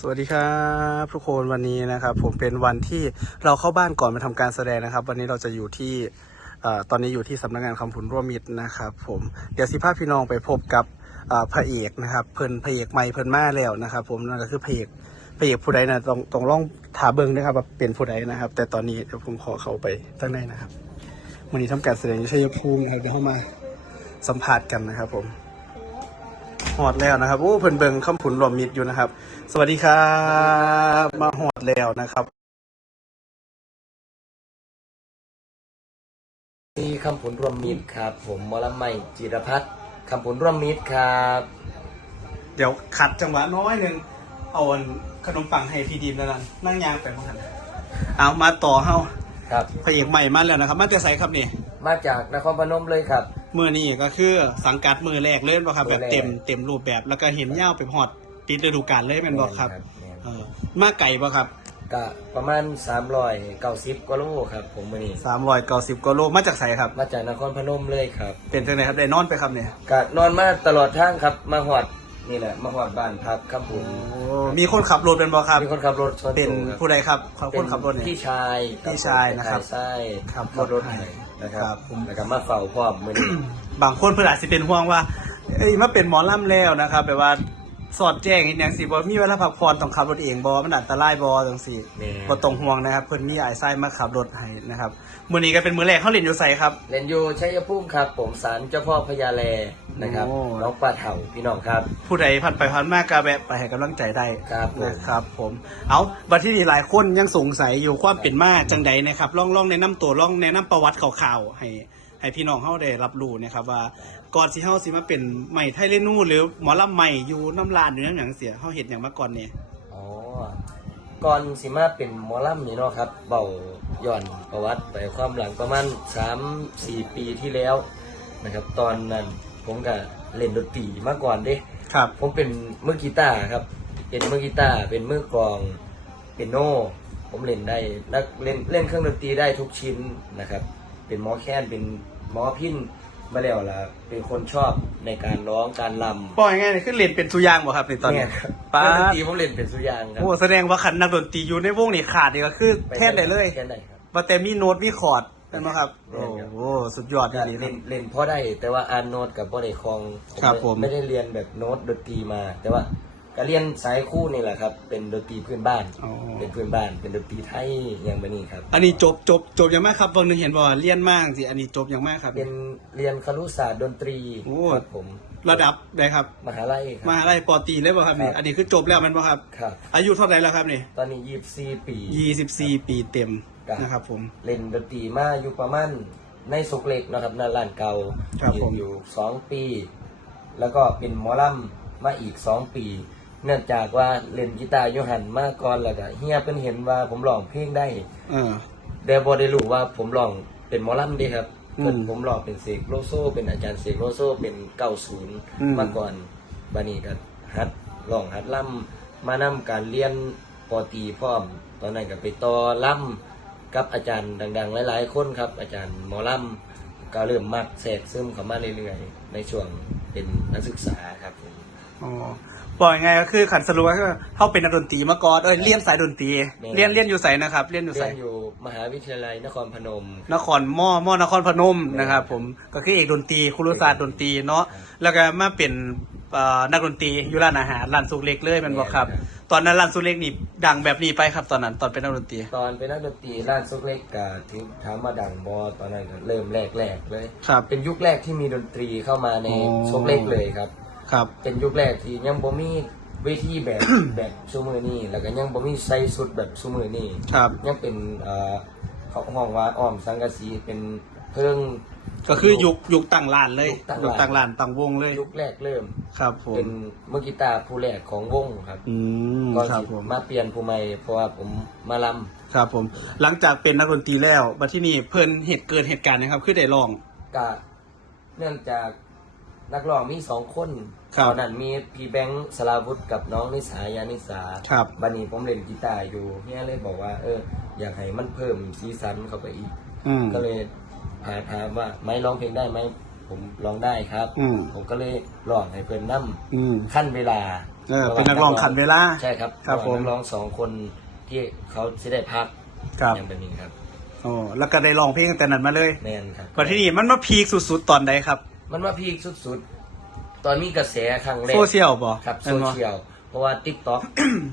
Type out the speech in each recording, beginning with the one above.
สวัสดีครับทุกคนวันนี้นะครับผมเป็นวันที่เราเข้าบ้านก่อนมาทำการแสดงนะครับ วันนี้เราจะอยู่ที่ตอนนี้อยู่ที่สำนักงานคำผุนร่วมมิตรนะครับ ผมเดี๋ยวสิพาพี่น้องไปพบกับพระเอกนะครับเพิ่นพระเอกใหม่เพิ่นมาแล้วนะครับ ผมนั่นก็คือพระเอกพระเอกผู้ใดนะต้องต้องลองถาเบิงนะครับว่าเป็นผู้ใดนะครับ แต่ตอนนี้เดี๋ยวผมขอเข้าไปข้างในนะครับวันนี้ทำการแสดงอยู่ชัยภูมินะครับเดี๋ยวเข้ามาสัมภาษณ์กันนะครับผม หอดแล้วนะครับโอ้เพิ่นเบิงคำผุนรวมมิตรอยู่นะครับ สวัสดีครับมาหอดแล้วนะครับที่คำผลรวมมิตรครับ ผมมอลำใหม่จิรพัฒน์คำผลรวมมิตรครับ เดี๋ยวขัดจังหวะน้อยหนึ่งเอาอันขนมปังให้พี่ดีมแล้วนั่นนั่งยางไปพร้อมกันเอามาต่อเฮาครับพระเอกใหม่มาแล้วนะครับ มาแต่ไสครับนี่ มาจากนครพนมเลยครับ มือนี้ก็คือสังกัดมือแรกเลยบ่ครับมืแบอบแรกเต็มเต็มรูปแบบแล้วก็เห็นเย่าวไปหอดปิดฤดูกาลเลยแม่นบ่ครับแม่นเออมาไก่บ่ครับกะประมาณ 390กิโลครับผมมื่อนี้390กิโลมาจากไสครับ มาจากนครพนมเลยครับ เป็นจังไดครับได้นอนไปครับเนี่ยกะนอนมาตลอดทางครับมาหอดนี่แหละมาหอดบ้านพักครับผมโอ้มีคนขับรถเป็นบ่ครับ มีคนขับรถส่วนเป็นตัวครับผู้ใดครับคนขับรถเนี่ยพี่ชายครับพี่ชายนะครับใช่ขับรขัถบรถให้ให้นะคครัรับบผมแล้วก็มาเฝ้าพร้อมมื่อนี้บางคนเพื่อนอาจจะเป็นห่วงว่าเอ้ยมาเป็นหมอลำแล้วนะครับแบบว่าสอดแจ้งเห็นอย่างสิบ่มีเวลาพักผ่อนต้องขับรถเองบอมันอันตรายบอจังสิแม่บ่ต้องห่วงนะครับ เพิ่นมีไอ้ไส้มาขับรถให้นะครับ มื้อนี้ก็เป็นมื้อแรกเขาเล่นอยู่ไสครับเรนยูชัยภูมิครับ ผมสารเจ้าพ่อพญาแลนะครับโอ้ น้องปลาเถาพี่น้องครับ ผู้ใดผ่านไปผ่านมาก็แวะไปให้กำลังใจได้ครับผม นะครับผม เอาบัดที่นี่หลายคนยังสงสัยอยู่ความเป็นมาจังใดนะครับลองลองแนะนํตัวลองแนะนํประวัติคร่าวๆให้ให้พี่น้องเฮาได้รับรู้นะครับว่าก่อนสิเฮาสิมาเป็นใหม่ไทยเรนูหรือหมอลำใหม่อยู่น้ำลานหรือน้ำหยังเสียเฮาเฮ็ดหยังมาก่อนเนี่ย อ๋อ ก่อนสิมาเป็นหมอลำนี่เนาะครับเบาย่อนประวัติไปความหลังประมาณ3 4 ปีที่แล้วนะครับตอนนั้นผมก็เล่นดนตรีมาก่อนเด้ครับ ผมเป็นมือกีตาร์ครับ เป็นมือกีตาร์เป็นมือกลองเป็นโน่ผมเล่นได้นักเล่นเล่นเครื่องดนตรีได้ทุกชิ้นนะครับ เป็นหมอแคนเป็นหมอพิน มาแล้วล่ะเป็นคนชอบในการร้องการลำปล่อยง่ายๆคือเล่นเป็นสุอยางบ่ครับในตอนนี้แม่ครับป้าเครื่องดนดตรีผมเล่นเป็นสุยางครัโอ้แสดงว่าขันนักดนตรีอยู่ในวงนี่ขาดนี่ก็คือแทนได้เลยแทนได้ครับ ว่าแต่มีโน้ตมีคอร์ดนั่นบ่ครับ แม่โอ้นครับ โหสุดยอดก็ดีครัเล่บ นเล่นพอได้แต่ว่าอ่านโน้ตกับบ่ได้คลองครับผม ไม่ได้เรียนแบบโน้ตดนตรีมา แต่ว่า ก็เรียนสายคู่นี่แหละครับ เป็นดนตรีพื้นบ้าน อ๋อ เป็นพื้นบ้าน เป็นดนตรีไทยอย่างแบบนี้ครับ อันนี้จบจบจบอย่างมากครับวันหนึงเห็นว่าเรียนมากสิอันนี้จบอย่างมากครับ เป็นเรียนครุศาสตร์ดนตรีโอ้ ครับผมระดับใดครับมหาลัยคมรับหาลัยปอตรีเลยบ่ครับนี่ครับ อันนี้คือจบแล้วแมันบ่ครับ ครับ อายุเท่าไหร่แล้วครับนี่ตอนนี้ยี่สิบสี่ปี24ปีเต็มครับ นะครับผม เล่นดนตรีมาอยู่ประมาณในสุกเล็กนะครับในร้านเก่าครับผม อยู่สองปี แล้วก็เป็นหมอลำมาอีกสองปี เนื่องจากว่าเล่นกีตาร์อยูหันมาก่อนแล้วก็เฮียเพิ่นเห็นว่าผมร้องเพลงได้เออแต่บ่ได้รู้ว่าผมร้องเป็นหมอลำเดีครับอืมเพิ่นผมร้องเป็นเสกโลโซ เป็นอาจารย์เสกโลโซเป็นเก้าศูนย์อืม มาก่อนบัดนี้ก็ฮัดร้องฮัดล่ำมานํการเรียนปอตรีพร้อม ตอนนั้นก็ไปต่อล่ำกับอาจารย์ดัง ๆ หลาย ๆ คนครับ อาจารย์หมอล่ำก็เริ่มมักแทรกซึมเข้ามาเรื่อยๆในช่วงเป็นนักศึกษาครับผม อ๋อ ปล่อยไงก็คือขันสรุปก็คือเขาเป็นนักดนตรีมาก่อนเอ้ยเรียนสายดนตรีเรียนเรียนอยู่ไสนะครับ เรียนอยู่เรีไสยนอยู่มหาวิทยาลัยนครพนม นครม่อม่อนครพนมนะครับ ผมก็คือเอกดนตรีครุศาสตร์ดนตรีเนาะแล้วก็มาเป็นเอ่อนักดนตรีอยู่ร้านอาหารร้านสุกเล็กเลยแมันบอกครับ ตอนนั้นร้านสุกเล็กนี่ดังแบบนี้ไปครับ ตอนนั้นตอนเป็นนักดนตรี ตอนเป็นนักดนตรีร้านซุกเล็กก็ถึงถามมาดังบอตอนนั้นก็เริ่มแรกๆเลย ครับเป็นยุคแรกที่มีดนตรีเข้ามาในอ๋อ ซุกเล็กเลยครับ ครับ เป็นยุคแรกที่ยังบ่มีเวทีแบบแบบซูมือนี่แล้วก็ยังบ่มีใส่สุดแบบซูมือนี่ครับ ยังเป็นเอ่อเขาห้องว่าอ้อมสังกะสีเป็นเพิ่ง ก็คือยุคยุคตั้งร้านเลยยุคตั้งยุคร้านตั้งร้านตั้งวงเลยยุคแรกเริ่ม ครับ ผมเป็นมือกีตาร์ผู้แรกของวงครับอืมก็ครับสิผมมาเปลี่ยนผู้ใหม่เพราะว่าผมมาลำครับผม หลังจากเป็นนักดนตรีแล้วมาที่นี่เพิ่นเหตุเกิดเหตุการณ์นะครับคือได้ลองกะเนื่องจาก นักร้องมีสองคนครับตอนนั้นมีพี่แบงค์สลาวุธกับน้องนิสายานิสาครับ บันนี้ผมเล่นกีตาร์อยู่เฮียเลยบอกว่า เออ อยากให้มันเพิ่มสีสันเข้าไปอีก อืม ก็เลยหาถามว่าไม่ร้องเพลงได้ไหมผมร้องได้ครับ อืม ผมก็เลยร้องให้เพิ่นนั่อืม ขั้นเวลาเออเป็นนักร้องขันเวลาใช่ครับครับผม นักร้องสองคนที่เขาจะได้พักครับอย่างแบบนี้ครับ โอ้แล้วก็ได้ร้องเพลงตั้งแต่นั้นมาเลยแน่นครับวันที่นี่มันมาพีคสุดๆตอนใดครับ มันว่าพีคสุดๆ ตอนมีกระแสครั้งแรกโซเชียลบ่ครับแม่โซนบ่เชียลเพราะว่าติ๊กต็อก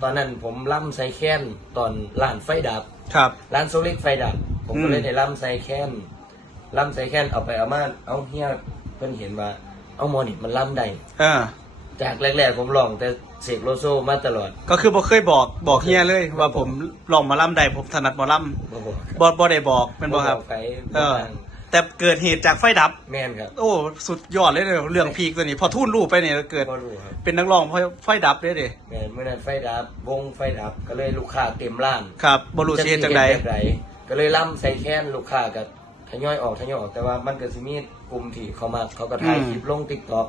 ตอนนั้นผมล่ำไซแค้นตอนร้านไฟดับ ครับร้านโซเล็กไฟดับ ผมก็อืมเลยได้ล่ำไซแค้นล่ำไซแค้นเอาไปเอามาเอาเฮียเพิ่นเห็นว่า เอาหมอนี่มันล่ำได้เออจากแรกๆผมลองแต่เสกโลโซมาตลอด ก็คือบ่เคยบอกบอกเฮียเลย ว่าผมลองหมาล่ำใดผมถนัดหมอล่บ่บอกครับำบ่บ่ได้บอกเป็นบ่ครับไปเออ แต่เกิดเหตุจากไฟดับ แม่นครับ โอ้ สุดยอดเลยเนี่ยเรื่องพีคตัวนี้ พอทุ่นรูปไปเนี่ยเกิดบ่รู้ครับ เป็นนักร้องเพราะไฟดับเลยเด้แม่นเมื่อนั้นไฟดับ วงไฟดับ ก็เลยลูกค้าเต็มร้านครับบ่รู้สิเฮ็ดจังไดจะสิเฮ็แบบก็เลยล่ำใส่แค้นลูกค้าก็ทยอยออกทยอยออก แต่ว่ามันก็สิมีกลุ่มที่เขามาเขาก็ถ่ายอืมคลิปลง TikTok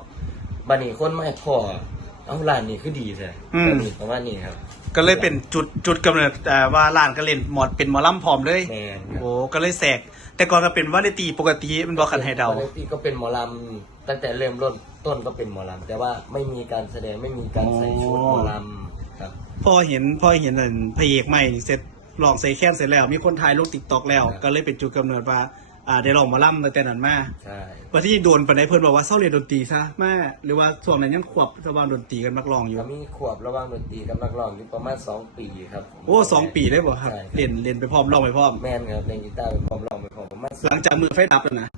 บัดนี้คนมาท่อเอาร้านนี้คือดีแท้อืม แบบนี้ประมาณนี้ครับ ก็เลยเป็นจุดจุดกำเนิดอ่าว่าร้านก็เล่นหมอดเป็นหมอล่ำพร้อมเลย แม่นครับ โอ้ก็เลยแสก แต่ก่อนก็เป็นวาไรตีปกติมันบอกคันให้เดา ปกติก็เป็นหมอลำตั้งแต่เริ่มต้นต้นก็เป็นหมอลำแต่ว่าไม่มีการแสดงไม่มีการใส่ชุดอ๋อ หมอลำครับ พอเห็นพอเห็นอันพระเอกใหม่เสร็จลองใส่แค้นเสร็จแล้ว มีคนถ่ายลงติ๊กต็อกแล้ว ครับ ก็เลยเป็นจุดกำเนิดว่า อ่าได้ลองหมาล่ำตั้งแต่นั้นมาใช่ว่าที่โดนปานใดเพิ่นบอกว่าเศร้าเรียนดนตรีซะแม่หรือว่าช่วงนั้นยังขวบสว่างดนตรีกันมักลองอยู่ ก็มีขวบระหว่างดนตรีกับนักร้องอยู่ประมาณสองปีครับผมโอ้สองปีได้บ่ครับ ใช่เรียนเรียนไปพร้อมร้องไปพร้อม แม่นครับเล่นกีตาร์เป็นความร้องเป็นความประมาณหลังจากมือไฟดับแล้วนะ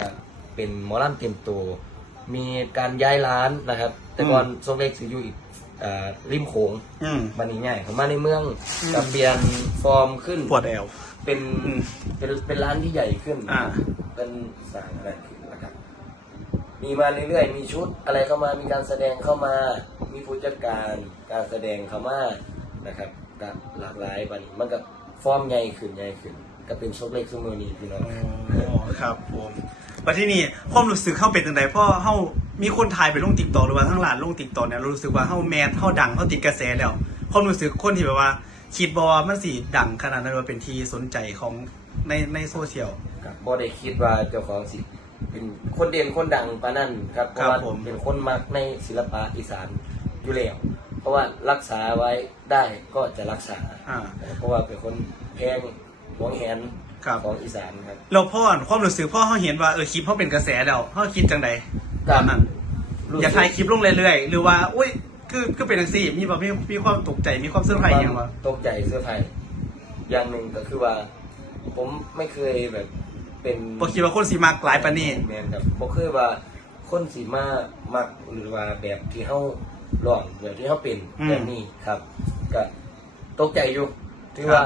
ครับเป็นหมอลำเต็มตัว มีการย้ายร้านนะครับ แต่ก่อนโซเล็กสิอยู่อีก อ่าริมโขงอืม บันนี้ง่ายผมมาในเมืองอืมกับเปลี่ยนฟอร์มขึ้นปวดแอว เป็นอืมเป็นเป็นร้านที่ใหญ่ขึ้นอ่า เป็นสร้างอะไรขึ้นนะครับมีมาเรื่อยๆมีชุดอะไรเข้ามามีการแสดงเข้ามา มีผู้จัดการการแสดงเข้ามานะครับก็หลากหลายบัดนมันก็ฟอร์มใหญ่ขึ้นใหญ่ขึ้น ก็เป็นโชคเล็กซูเมอร์นี่พี่น้อง อ๋อครับผม มาที่นี่ความรู้สึกเข้าเป็นจังไดเพราะเฮามีคนถ่ายไปลงติ๊กต็อกหรือว่าทั้งหลานลงติ๊กต็อกเนี่ยเรารู้สึกว่าเฮาแมสเฮาดังเฮาติดกระแสแล้วความรู้สึกคนที่แบบว่า คิดบ่ว่ามันสิดังขนาดนั้นว่าเป็นที่สนใจของในในโซเชียล ครับบ่ได้คิดว่าเจ้าของสิ เป็นคนเด่นคนดังปานนั้นครับเพครับราะว่าผม เป็นคนมักในศิลปะอีสานอยู่แล้วเพราะว่ารักษาไว้ได้ก็จะรักษา อ่า เพราะว่าเป็นคนแพงหวงแหน ครับ ของอีสานครับ เราพ่อความรู้สึกพ่อเฮาเห็นว่าเออคลิปเฮาเป็นกระแสแล้วเฮาคิดจังไดตอนนั้น รู้อยากถ่ายคลิปลงเรื่อยๆหรือว่าอุ้ยคือคือเป็นจังซี่มีแบบมีมีความตกใจมีความเซอร์ไพรส์อย่างวะตกใจเสื้อไทยอย่างหนึ่งก็คือว่า ผมไม่เคยแบบเป็นบ่คิดว่าคนสิมากหลายปานนี้แมนครับบ่เคยว่าคนสีมามักหรือว่าแบบที่เฮาลองแบบที่เฮาเป็นอืมแบบนี้ครับ ก็ตกใจอยู่ที่ว่า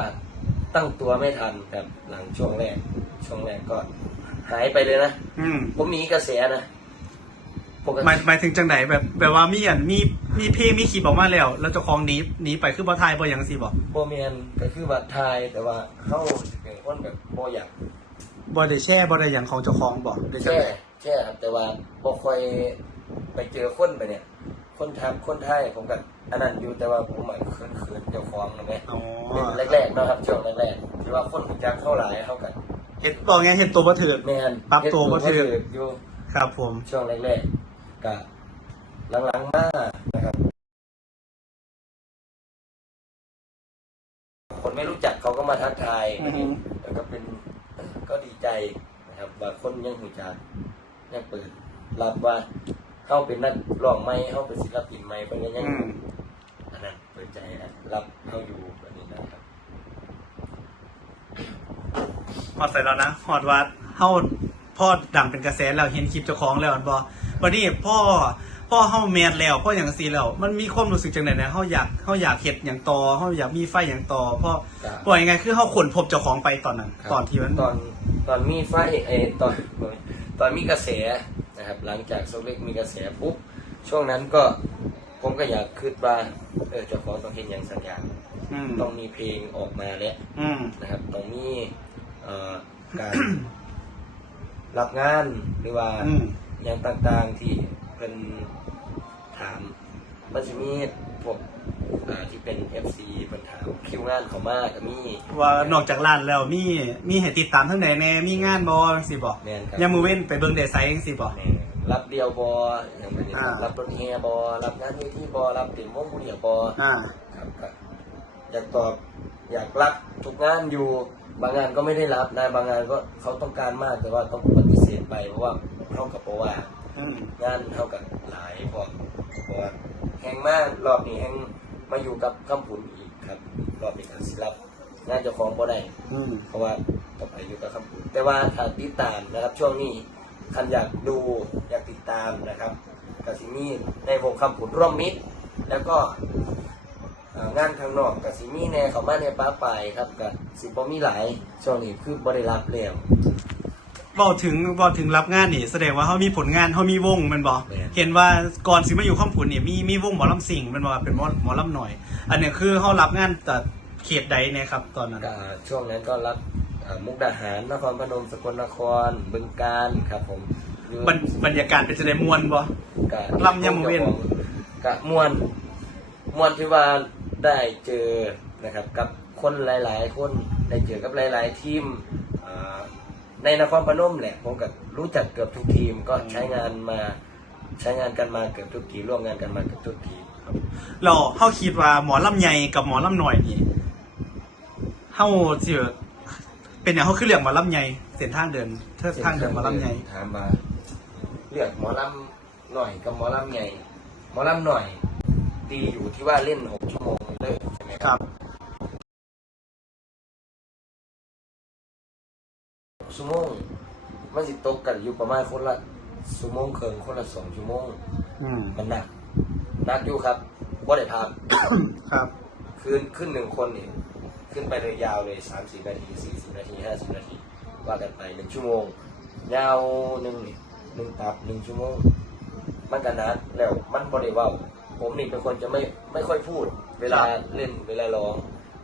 ตั้งตัวไม่ทันครับหลังช่วงแรก ช่วงแรกก็หายไปเลยนะอืมผมหนีกระแสนะปกหมายติหมายถึงจังไหนแบบแบบว่ามีอันมีมีเพลงมีคลิปออกมาแล้ว แล้วเจ้าของหนีหนีไปคือบ่ทายบ่หยังสิบ่โบแมนก็คือว่าทายแต่ว่าเฮาเป็นคนแบบบ่อยากบ่ได้แช่บ่ได้หยังของเจ้าของบ่ได้จังแช่ไดแช่ครับแต่ว่าบ่ค่อยไปเจอคนไปเนี่ย คนทักคนไทยผมก็อันนั้นอยู่แต่ว่าผมอะเขินเขินๆเจ้าของนะแม่อ๋อแรกๆเนาะครับช่วงแรกๆที่ว่าคนรู้จักเท่าหลายเท่ากันเฮ็ดบอกไงเฮ็ดตัวบ่ถือแม่นปรับตัวบ่เฮ็ดถืออยู่ครับผมช่วงแรกๆก็หลังๆมานะครับ คนไม่รู้จักเขาก็มาทักทายอือฮึแล้วก็เป็นก็ดีใจนะครับว่าคนยังหูจักยังเปิดรับว่า เขาเป็นนักร้องใหม่เขาเป็นศิลปินใหม่เป็นยังอืม อันนั้นเปิดใจนะรับเขาอยู่แบบนี้นะครับฮอดใส่แล้วนะฮอดว่าเฮาพ่อดังเป็นกระแสแล้วเห็นคลิปเจ้าของแล้วอันบ่วันนี้พ่อพ่อเฮาแมนแล้วพ่อหยังซี่แล้ว มันมีความรู้สึกจังไดนะเฮาอยากเฮาอยากเฮ็ดหยังต่อเฮาอยากมีไฟหยังต่อเพราะครับบอกยังไงคือเขาขนพบเจ้าของไปตอนนั้น ครับตอนที่มันตอนตอนมีไฟเออตอนตอนมีกระแส นะครับ หลังจากโซเล็กมีกระแสปุ๊บช่วงนั้นก็ผมก็อยากคิดว่าเออเจ้าของต้องเห็นอย่างสัญญาณอืมต้องมีเพลงออกมาแล้วอืมนะครับต้องมีเอ่อการ รับงานหรือว่า อืม อย่างต่างๆที่เป็นถามมันจะมี พวกอ่าที่เป็น FC เป็นถามคิวงานเขามากก็มีว่านอกจากร้านแล้วมีมีให้ติดตามทั้งไหนแน่มีงานบ่จังซี่บ่แม่นครับยามมือเว้นไปเบิ่งเดซไซจังซี่บ่แม่รับเดียวบออย่างไรอ่า รับรถแฮบอรับงานเวทีบอรับเต็มวงบุญเหียบออ่า ครับก็อยากตอบอยากรับทุกงานอยู่ บางงานก็ไม่ได้รับนะบางงานก็เขาต้องการมากแต่ว่าต้องปฏิเสธไปเพราะว่าเท่ากับเพราะว่า อืม งานเท่ากับหลายพอเพราะว่า แห่งมากรอบนี้แห่งมาอยู่กับคำผุนอีกครับ รอบนี้การสิรับงานเจ้าของบ่ได้อืม เพราะว่าต้องไปอยู่กับคำพูดแต่ว่าถ้าติดตามนะครับช่วงนี้คันอยากดูอยากติดตามนะครับกับซิมีในวงคำพูดร่วมมิตร แล้วก็เอ่องานข้างนอกกับซิมีแน่เขามาในป้าไปายครับกับสิบมีหลายช่วงนี้คือบริรับแล้ว บอกถึงบอกถึงรับงานนี่แสดงว่าเขามีผลงานเขามีวงแมันบอกแม่น เห็นว่าก่อนสิมาอยู่ข้อมผุนเนี่ยมีมีวงหมอลำสิงแมันบอกว่าเป็นหมอหมอลำหน่อย อันเนี้ยคือเขารับงานแต่เขตใดเนี่ยครับตอนนั้น ก็ช่วงนั้นก็รับเอ่อมุกดาหารนครพนมสกลนครบึงกาฬครับผมหรือบรรบรรยากาศเป็นจะได้มวนบ่ ก็ลำยำเว้นกะมวนมวนที่ว่าได้เจอนะครับ กับคนหลาย ๆ คนได้เจอกับหลาย ๆ ทีมอ่า ในนครพนมแหละผมก็รู้จักเกือบทุกทีมก็ใช้งานมาใช้งานกันมาเกือบทุกทีมร่วมงานกันมาเกือบทุกทีมครับเราเขาคิดว่าหมอลำใหญ่กับหมอลำหน่อยนี่เขาเสือเป็นอย่างเขาคือเรื่องหมอลำใหญ่เส้นทางเดินเท่าทางเดินหมอลำใหญ่ถามมาเลือกหมอลำหน่อยกับหมอลำใหญ่หมอลำหน่อย ดีอยู่ที่ว่าเล่นหกชั่วโมงเลิกใช่ไหมครับ ชั่วโมงมันสิตกกันอยู่ประมาณคนละชั่วโมงครึ่งคนละสองชั่วโมง อืมมันหนักหนักอยู่ครับบ่ได้พักครับคืนขึ้นหนึ่งคนนี่ขึ้นไปเลยยาวเลยสามสิบนาทีสี่สิบนาทีห้าสิบนาทีว่ากันไปหนึ่งชั่วโมง ยาวหนึ่งนี่หนึ่งตับหนึ่งชั่วโมง มันกันนักแล้วมันบ่ได้เว่าผมนี่เป็นคนจะไม่ไม่ค่อยพูด เวลาเล่นเวลาร้อง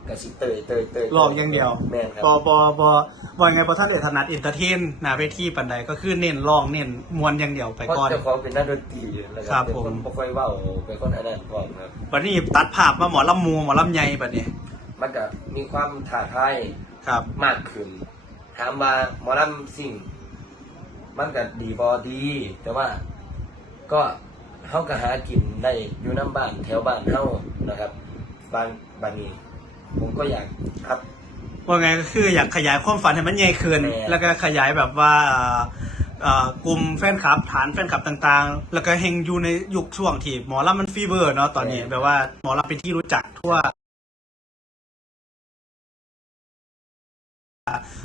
กระสิเตยเตยเตยลองอย่างเดียวแม่นครับบอบอบอบอยังไงบอท่านเอกถนัดอินเตอร์เทนหนาเวทีปันใดก็คือเน้นลองเน้นมวนอย่างเดียวไปเพราะก่อน เจ้าของเป็นนักดนตรีนะคครัรับบเป็นคนผมบ่ค่อยเว้าเป็นคนอันนั้นพร้อมครับ วันนี้ตัดภาพมาหมอลำมูหมอลำใหญ่บัดนี้มันก็มีความท้าทายครับ มากขึ้น ถามว่าหมอลำสิ่ง มันก็ดีบอดี แต่ว่าก็เฮาก็หากินได้อยู่น้ำบ้านแถวบ้านเฮานะครับบ้านบ้านนี้ ผมก็อยากครับ ว่าไงก็คืออยากขยายความฝันให้มันใหญ่ขึ้น แม่ แล้วก็ขยายแบบว่าเอ่อเอ่อกลุ่มแฟนคลับ ฐานแฟนคลับต่างๆ แล้วก็เฮงอยู่ในยุคช่วงที่หมอลำมันฟีเวอร์เนาะตอนนี้แบบว่าหมอลำเป็นที่รู้จักทั่ว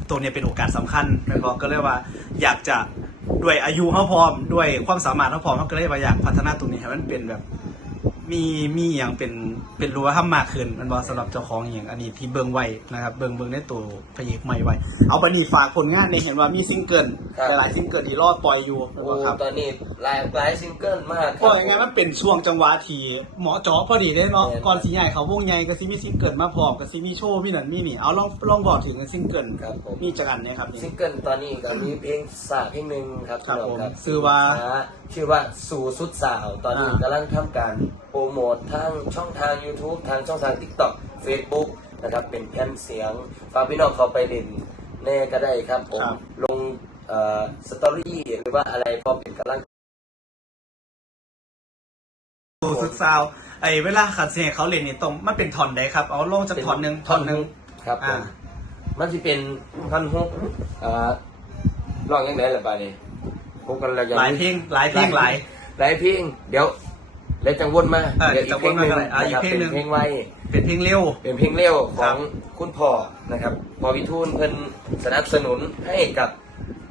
ตัวเนี้ยเป็นโอกาสสำคัญแม่บอกก็เลยว่า อยากจะด้วยอายุเขาพร้อมด้วยความสามารถเขาพร้อมเขาก็เลยว่าอยากพัฒนาตรงนี้ให้มันเป็นแบบ มีมีอย่างเป็นเป็นรั้วห้ามมากขึ้นมันบอกสำหรับเจ้าของอย่างอันนี้ที่เบิงไว้นะครับ เบิงเบิงในตัวพระเอกใหม่ไว้ เอาไปนี่ฝากผลงานในยเห็นว่ามีซิงเกิลครับ หลายๆซิงเกิลที่รอดปล่อยอยู่โอ้นะครับตอนนี้หลายหลายซิงเกิลมากคก็รับ ยังไงมันเป็นช่วงจังหวะที่หมอจอพอดีได้เนาะแม่นก่อนสีใหญ่เขาวงใหญ่ก็ซิมีซิงเกิลมาพร้อมก็ซิมีโชว์พี่นั่นมีนี่เอาลองลองบอกถึงซิงเกิลครับผมมีจักรันเนะครับนี่ ซิงเกิลตอนนี้ก็มีเพลงสาเพลงหนึ่งครับครับพี่น้องผมชื่อว่า ชื่อว่าสู่สุดสาว ตอนนี้อ่ากำลังทำการโปรโมททางช่องทาง YouTube ทางช่องทาง TikTok Facebook นะครับเป็นแผ่นเสียงฝากพี่น้องเขาไปเล่นแน่ก็ได้ครับผมครับ ลงเอ่อสตอรี่หรือว่าอะไรพอเป็นกำลัง ดูซึกซาวไอ้เวลาขัดเสียงเขาเล่นนี่ตรงมันเป็นท่อนใดครับ เอาลงจากท่อนหนึ่งท่อนหนึ่ง ครับผอ่า มมันจะเป็นท่อนฮุกเอ่อร้องยังไงล่ะบ้านี้ฮุกกันแล้วยังหลายเพลงหลายเพลงหลาย หลายเพลงเดี๋ยว แล้วจังวนมาเออเดี๋ยวอีกเพลงหนึ่งจังวนมาก็ได้อะอีกเพลงหนึ่งนะครับเป็นเพลงไว เป็นเพลงเร็ว เป็นเพลงเร็วขครัอบงคุณพ่อนะครับพอวิทูลเพิ่นสนับสนุนให้กับ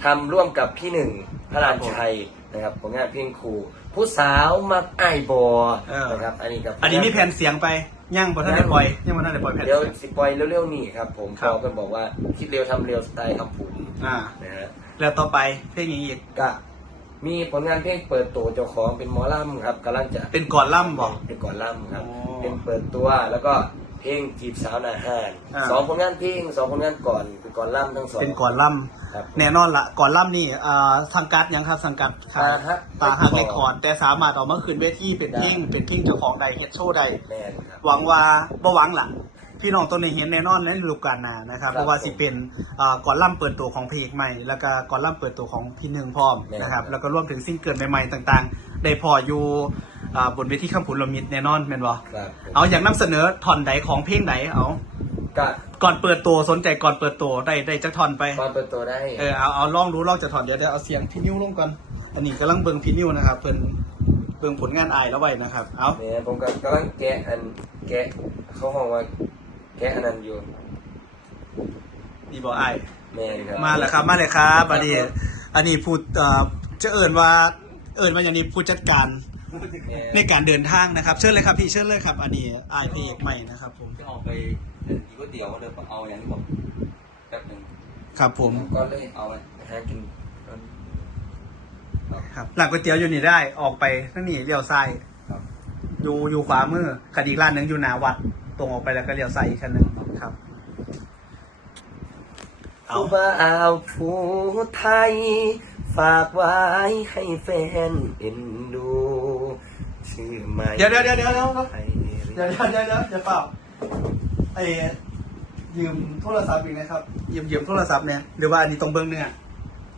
ทำร่วมกับพี่หนึ่งพระรามชัยนะครับผลงานเพลงครูผู้สาวมักไอ้ายบอเออนะครับอันนี้กับ อันนี้มีแผ่นเสียงไปย่างบนท่านได้ปล่อยย่างบนท่านได้ปล่อยแผ่นเดี๋ยวเสียง สิปล่อยเร็วๆนี่ครับผมครับพอเพิ่นบอกว่าคิดเร็วทำเร็วสไตล์คำผุนอ่า นะฮะแล้วต่อไปเพลงอย่างอีก ก็ มีผลงานเพลงเปิดตัวเจ้าของเป็นหมอลำครับกำลังจะเป็นก่อนล่ำบอก เป็นก่อนล่ำครับ อ๋อเป็นเปิดตัวแล้วก็เพลงจีบสาวนาหารอ่า สองผลงานเพลงสองผลงานก่อนเป็นก่อนล่ำทั้งสอง เป็นก่อนล่ครับำแน่นอนละก่อนล่ำนี่อ่าสังกัดยังครับสังกัดครับตาฮักตาหักเรคคอร์ดแต่สามารถเออกมาคืนเวทีเป็นเพลงเป็นเพลงเจ้าของใดเฮ็ดโชว์ใดแมนครับ หวังว่าบ่หวังล่ะ พี่น้องตัวนี้เห็นแน่นอนในฤดูกาลหน้านะครับครับเพราะว่าสิเป็นอ่าก่อนล่ำเปิดตัวของเพลงใหม่ แล้วก็ก่อนล่ำเปิดตัวของพี่หนึ่งพร้อมแม่นนะครับครับแล้วก็รวมถึงซิงเกิลใหม่ๆต่างๆ ได้พออยู่อ่าบนเวทีคำผุนลมิดแน่นอนแม่นบ่ครับผมเอาอยากนำเสนอท่อนใดของเพลงใดเอาก็ก่อนเปิดตัวสนใจก่อนเปิดตัวได้ได้จักท่อนไป ตอนเปิดตัวได้ เออเอาเอาลองดูลองจะถอนเดี๋ยวเดี๋ยวเอาเสียงพี่นิ้วลงก่อนอันนี้กำลังเบิ่งพี่นิ้วนะครับเพิ่นเบิ่งผลงานอายแล้วไว้นะครับ เอา เนี่ยผมก็กำลังแกะอันแกะเขาห้องว่า แกะอันนั้นอยู่ดีบ่อายแม่นครับ มาแล้วครับ มาเลยครับอันนี้ อันนี้พูดเอ่อจะเอิ่นว่า เอิ่นว่าอย่างนี้ผู้จัดการแม่ในการเดินทางนะครับ เชิญเลยครับพี่ เชิญเลยครับ อันนี้อายเพลงใหม่นะครับผม จะออกไปเดินกินก๋วยเตี๋ยวเดินเอาอย่างที่บอกแป๊บหนึ่งครับผม ก็เลยเอาไหมหากินก่อนครับหลังก๋วยเตี๋ยวอยู่นี่ได้ ออกไปนั่นนี่เลี้ยวซ้าย ครับ อยู่อยู่ขวามือกับอีกร้านหนึ่งอยู่หนาวัด ตรงออกไปแล้วก็เลี้ยวซ้ายอีกชั้นหนึ่งครับ เอาผู้บ่าวผู้ไทย ฝากไว้ให้แฟนเอ็นดู ชื่อใหม่เดี๋ยวเดี๋ยวเดี๋ยวเดี๋ยวเดี๋ยวไทยเดี๋ยวเดี๋ยวเดี๋ยวเดี๋ยวเดี๋ยวเปล่าไอ้ยืมโทรศัพท์อีกนะครับยืมยืมโทรศัพท์เนี่ยหรือว่าอันนี้ตรงเบื้องเนื้อ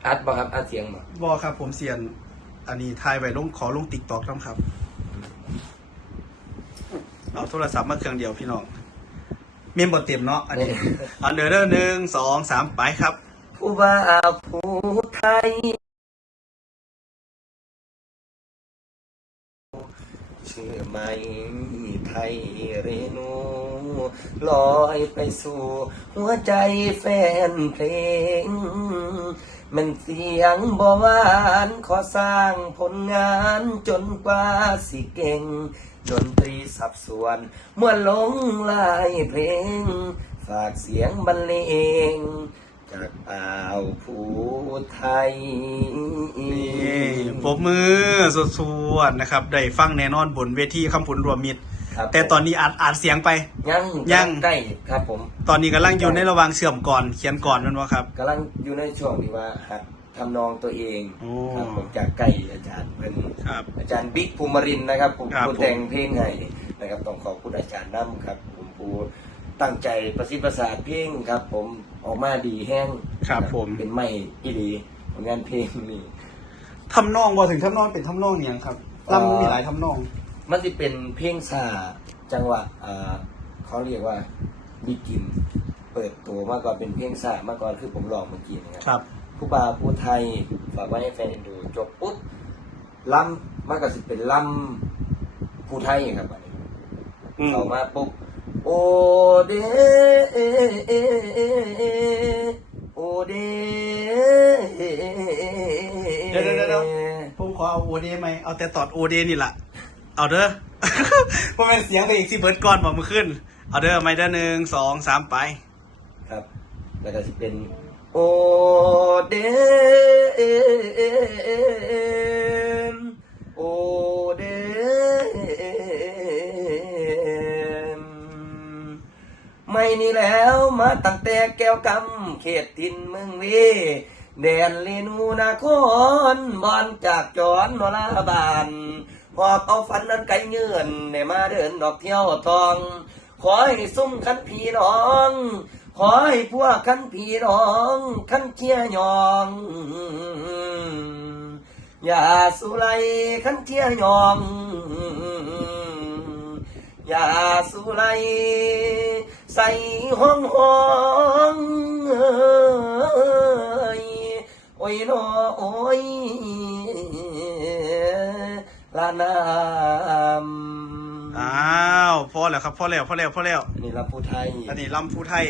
อัดบ่ครับอัดเสียงบ่บอครับผมเสียน อันนี้ทายไว้ลงขอลงติ๊กต็อกครับ เอาโทรศัพท์มาเครื่องเดียวพี่น้องเมียนบทเต็มเนาะอันนี้อันเดอร์เดอร์หนึ่งสองสามไปครับ ผู้บ่าวผู้ไทย ชื่อใหม่ไทยเรนูลอยไปสู่หัวใจแฟนเพลง มันเสียงบ่หวานขอสร้างผลงานจนกว่าสิเก่ง ดนตรีสับส่วนเมื่อลงลายเพลง ฝากเสียงบรรเลง จากอ่าวผู้ไทย นี่ปรบมือสวดๆนะครับ ได้ฟังแน่นอนบนเวทีคำผุนรวมมิตร ครับแต่ตอนนี้อาจอาจเสียงไป ยังยังใกล้ครับผมตอนนี้กำลังอยู่ในระหว่างเชื่อมก่อนเขียนก่อนนั่นวะครับ กำลังอยู่ในช่วงที่ว่าหัดทำนองตัวเองโอ้ครับผมจากใกล้อาจารย์เป็นครับอาจารย์บิ๊กภูมิรินทร์นะครับผมครับผู้แต่งเพลงให้นะครับต้องขอบคุณอาจารย์น้ำครับผมผู้ตั้งใจประสิทธิ์ประสาทเพลงครับ ผม ออกมาดีแห้งครับผม เป็นไม่อีดีผลงานเพลงนี่ทำนองบอถึงทำนองเป็นทำนองเนี่ยงครับลำมันมีหลายทำนอง มันจะเป็นเพลงซาจังหวะอ่าเขาเรียกว่าบิกินเปิดตัวมากกว่าเป็นเพลงซามาก่อนคือผมลองเมื่อกี้นะครับครับผู้บาผู้ไทยฝากไว้ให้แฟนดูจบปุ๊บล่ำมากกว่าสิเป็นล่ำผู้ไทยครับอันนี้อืมเข้ามาปุ๊บ โอเดโอเดเดี๋ยวเดี๋ยวเดี๋ยวผมขอเอาโอเดไหมเอาแต่ตอดโอเดนี่แหละเอาเด้อเพราะมันเสียงไปอีกสิเบิร์ดก่อนบอกมือขึ้น เอาเด้อไม่ได้หนึ่งสองสามไป ครับ แล้วก็สิเป็นโอเดโอเด ไม่นี่แล้วมาตั้งแต่แก้วกำเขตทินเมืองเวแดนเลนูนาคอนบอนจากจอนนลาบานพอเอาฟันนั้นไกลเงื่อนได้มาเดินดอกเที่ยวทอง ขอให้ซุ้มคันพี่น้อง ขอให้พวกคันพี่น้องคันเชียยองอย่าสุไลคันเชียยอง ย่าสุไลใส่ห้องห้องเอ้ยโอ้ยน้อโอ้ยลานามอ้าวพอแล้วครับพอแล้วพอแล้วพอแล้วอันนี้รับผู้ไทย อันนี้ลำผู้ไทย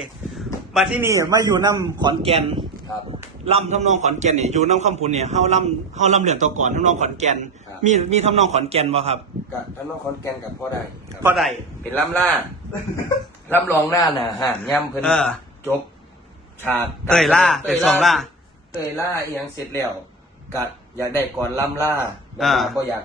มาที่นี่มาอยู่น้ำขอนแก่นครับลำทำนองขอนแก่นเนี่ยอยู่น้ำคำพูนเนี่ยเฮาลำเฮาลำเหลืองตัวก่อนทำนองขอนแก่นครับ มีมีทำนองขอนแก่นบ่ครับ กับท่านน้องคอนแกนกับพ่อได้ครับพอใดเป็นล้ำล่า ล้ำรองหน้าน่ะห่านย่ำเพิ่นเออ จบฉากเตยล่าเป็นสองล่า เตยล่าอีหยังเสร็จแล้วก็อยากได้ก่อนล้ำล่าแบบอ่าว่าบ่อยาก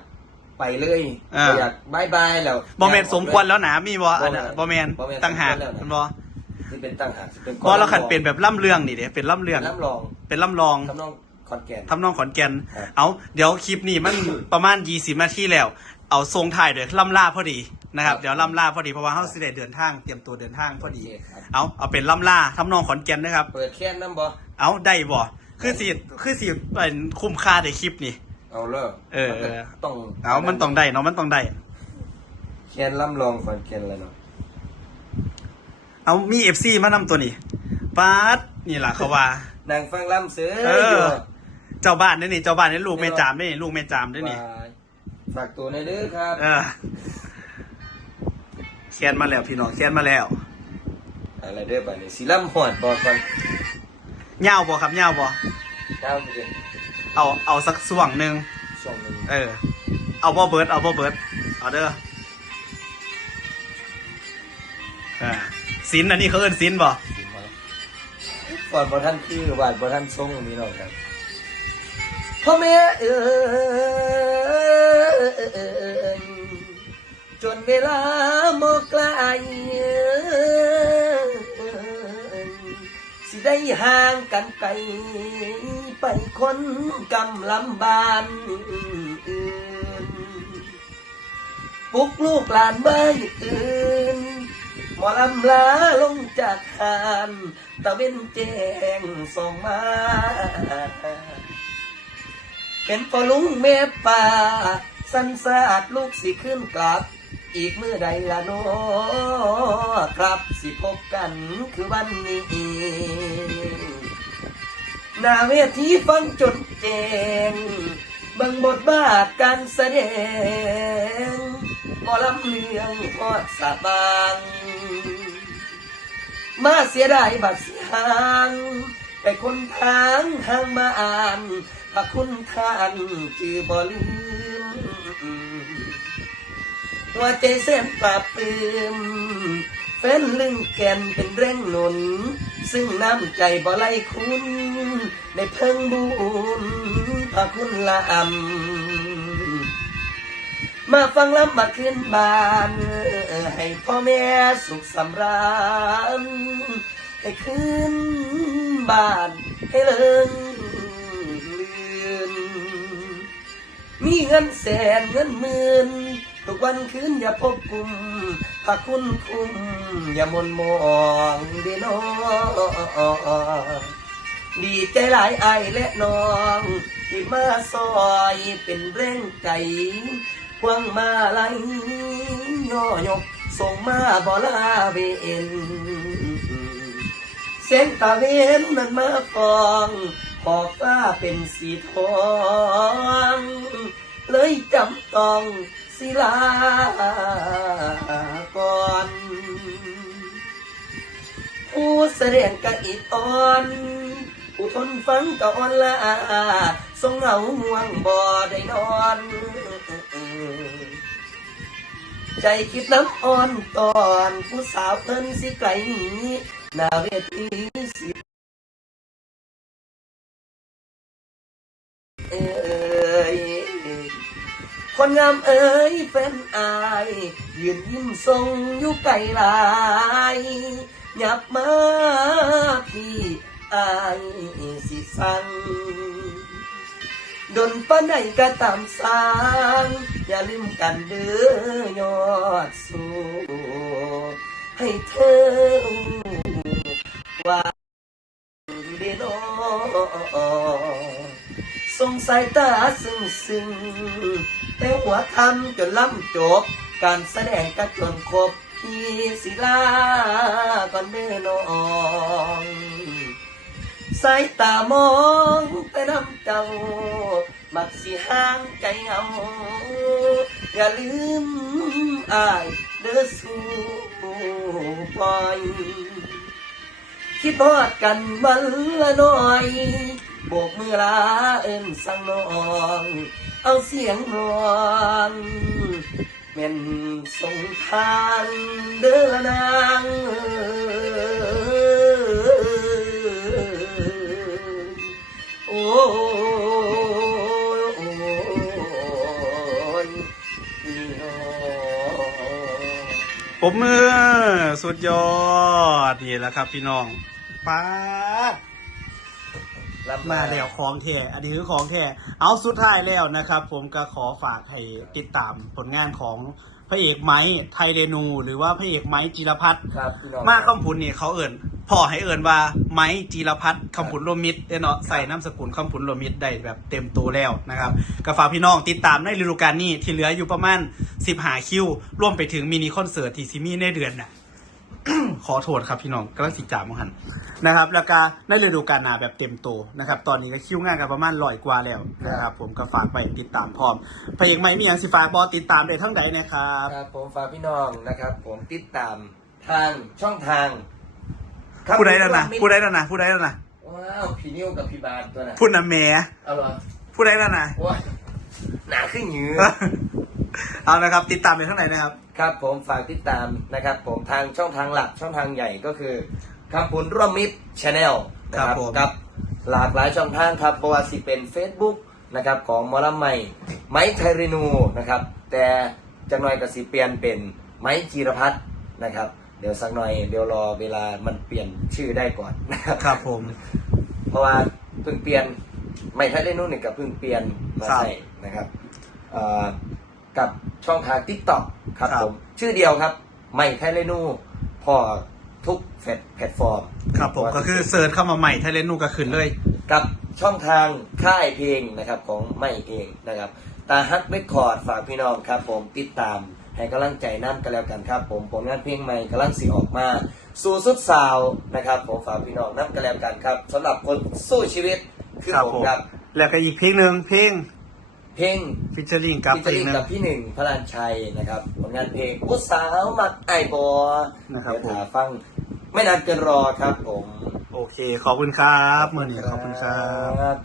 ไปเลยอ่า บ่อยากบายบายแล้วบอแมนสมควรแล้วนะมีบ่อันน่ะบ่บแม่อแมนนบ่แม่นตั้งหากสมควรแล้วนะมั นบ่ที่เป็นตั้งหากสิเป็นบ่เราขันเป็นแบบล่ำเรื่องนี่เด้เป็นล่ำเรื่องล้ำรองเป็นล่ำรองทำนองคอนแกนทำนองขอนแก่น ครับ เอาเดี๋ยวคลิปนี้มัน ประมาณ 20นาทีแล้ว เอาทรงถ่ายเดี๋ยวล่ำล่าพอดีนะครับเดี๋ยวล่ำล่าพอดีเพราะว่าเขาสิได้เดินทางเตรียมตัวเดินทางพอดีโอเคครับเอาเอาเป็นล่ำล่าทำนองขอนแก่นนะครับ เปิดแค่น้ำบ่เอาได้บ่คือสิคือสิเป็นคุ้มค่าในคลิปนี่ เอาเลิกเออ มันก็ต้องเอามันต้องได้เนาะมันต้องได้ แค่ล่ำลองก่อนแค่แล้วเนาะ เอามีเอฟซีมานำตัวนี้ปาดนี่ล่ะเขาว่า นางฟังล่ำเสือเอออ ยู่เจ้าบ้านนี่นี่เจ้าบ้านนี่ลูกแม่จามนี่นี่ลูกแม่จามนี่นี่บายฝากตัวในอยเด้อครับเออเขียนมาแล้วพี่น้องเขียนมาแล้วอะไรเด้อบ้านี้สิล่ำหอดบอกก่อนเง่าวบ่ครับเง่าวบ่เจ้าไปเลยเอาเอาสักส่วงหนึ่งช่วงหนึ่งเออ เอาบ่เบิร์ดเอาบ่เบิร์ดเอาเด้ออ่ สินอันนี้เขาเอิ้นสินบ่สิมาก่อนบอท่านคือวาดบอท่านทรงมีหน่อยครับพ่อแม่เอ๋ยจนเวลาโมกลสิได้ห่างกันไกลไปคนกำลำบานปุกลูกหลานบ้านอื่น หมอลำลาลงจากหานตะเว้นแจ้งส่องมา เป็นพอลุงแม่ป่า สันสาดลูกสิขึ้นกลับ อีกเมื่อใดละโนครับสิพบกันคือวันนี้หน้าเวทีฟังจนแจงบังบทบาทการแสดง มอลำเลืองพอดสาบางมาเสียดายบัดเสียหางแต่คนทางทางมาอ่านพระคุณท่านจือบ่ลืมหัวใจเส้นปราบปลื้มแฟนลึงแก่นเป็นแรงหนุน ซึ่งน้ำใจบ่ไล่คุณในเพิ่งบุญพระคุณละอ่ำ มาฟังลำบัดขึ้นบาน ให้พ่อแม่สุขสำราญให้ขึ้นบ้านให้เลิงเลือนมีเงินแสนเงินหมื่นทุกวันคืนอย่าพบกุมพระคุณคุ้มอย่ามนมองเดนอดีใจหลายไอและน้อง ที่มาซอยเป็นแรงใจ พวงมาลัยย่อยกส่งมาบอลาเวนเสียงตาเวนมันมาฟองขอบฟ้าเป็นสีทองเลยจำต้องศิลาก่อนผู้แสดงกะอิดอ่อนผู้ทนฟังกะอ่อนละทรงเหงาห่วงบ่ได้นอน ใจคิดน้ำอ่อนตอนผู้สาวเพิ่นสิไกลหนีหน้าเวทีสิเอ้ยคนงามเอ๋ยแฟนอายยืนยิ้มทรงอยู่ไกลหลายหยับมาพี่อายสิสั่งดนป้านใดก็ตามสร้าง อย่าลืมกันเด้อยอดสู้ให้เธอว่าเดนอสงสายตาซึ้งซึ้งแต่หัวทำจนล่ำจบ การแสดงก็จนครบพี่ศิลาก่อนเด้อน้องสายตามองแต่น้ำเจ้า มักสิห่างใจเหงา อย่าลืมอายเด้อสู่ปล่อยคิดฮอดกันวันละน่อยโบกมือลาเอิ้นสั่งน้อง เอาเสียงร้องแม่นส่งทางเด้อนางโผมมือสุดยอดนี่แหละครับพี่น้องป้าดรับมาแล้วของแท้อันนี้คือของแท้เอาสุดท้ายแล้วนะครับ ผมก็ขอฝากให้ติดตามผลงานของ พระเอกไม้ไทยเรนู หรือว่าพระเอกไม้จิรพัฒน์ครับพี่น้องมาคำพุนนี่เขาเอิ่นพ่อให้เอิ่นว่าไม้จีรพัฒน์คำพุนโรวมมิตรเนาะใส่น้ำสกุลคำพุนโรวมมิตรได้แบบเต็มตัวแล้วนะครับก็ฝากพี่น้องติดตามในฤดูกาลนี้ที่เหลืออยู่ประมาณ10หาคิวร่วมไปถึงมินิคอนเสิร์ตที่ซิมีในเดือนน่ะ ขอโทษครับพี่น้องกำลังสิจามหันนะครับแล้วก็ในฤดูกาลหน้าแบบเต็มตัวนะครับ ตอนนี้ก็คิวงานกันประมาณร้อยกว่าแล้วนะครับ ผมก็ฝากไปติดตามพร้อมพระเอกใหม่มีอย่างสิฝากบอติดตามได้ทั้งใดนะครับครับผมฝากพี่น้องนะครับ ผมติดตามทางช่องทางครับผู้ใดแล้วนะผู้ใดแล้วนะผู้ใดแล้วนะว้าวพี่นิ้วกับพี่บานตัวน่ะพูดนะแหม่เอาเหรอผู้ใดแล้วนะว้าหนาขึ้นยืนเอานะครับ ติดตามไปทั้งไหนนะครับ ครับผมฝากติดตามนะครับผมทางช่องทางหลักช่องทางใหญ่ก็คือคำพุนร่วมมิตรชาแนลนะคครัรับบผมกับหลากหลายช่องทางครับบว่าสิเป็น Facebook นะครับของหมอลำใหม่ไม้ไทเรนูนะครับ แต่จังหน่อยก็สิเปลี่ยนเป็นไม้จีรพัฒน์นะครับ เดี๋ยวสักหน่อยเดี๋ยวรอเวลามันเปลี่ยนชื่อได้ก่อนนะครับครับผม เพราะว่าเพิ่งเปลี่ยนไม่ไทเรนูเนี่ยก็เพิ่งเปลี่ยนมาครับใส่นะครับเอ่อกับ ช่องทาง TikTok ครับครับ ผมชื่อเดียวครับไม่ไทเรนูพอทุกแพลตแพลตฟอร์มครับผมก็คือเซิร์ชเข้ามาใหม่ไทยเลนนูก็ขึ้นเลย กับช่องทางค่ายเพลงนะครับของไม่เองนะครับ ตาฮักเรคคอร์ดฝากพี่น้องครับ ผมติดตาม ให้กำลังใจน้ำกันแล้วกันครับ ผมผลงานเพลงใหม่กำลังสีออกมา สู่สุดสาวนะครับ ผมฝากพี่น้องน้ำกันแล้วกันครับสำหรับคนสู้ชีวิตคือครับผมผมครับ แล้วก็อีกเพลงหนึ่งเพลง เพลงฟิชเชอริงกับพิเพจาลริงงหนึงกับพี่หนึ่งพระลานชัยนะครับผลงานเพลงผู้สาวมักไอบอนะครับเดี๋ยวผมหาฟังไม่นานเกินรอครับผม โอเค ขอบคุณครับเมื่อนี้ขอบคุณครับครับ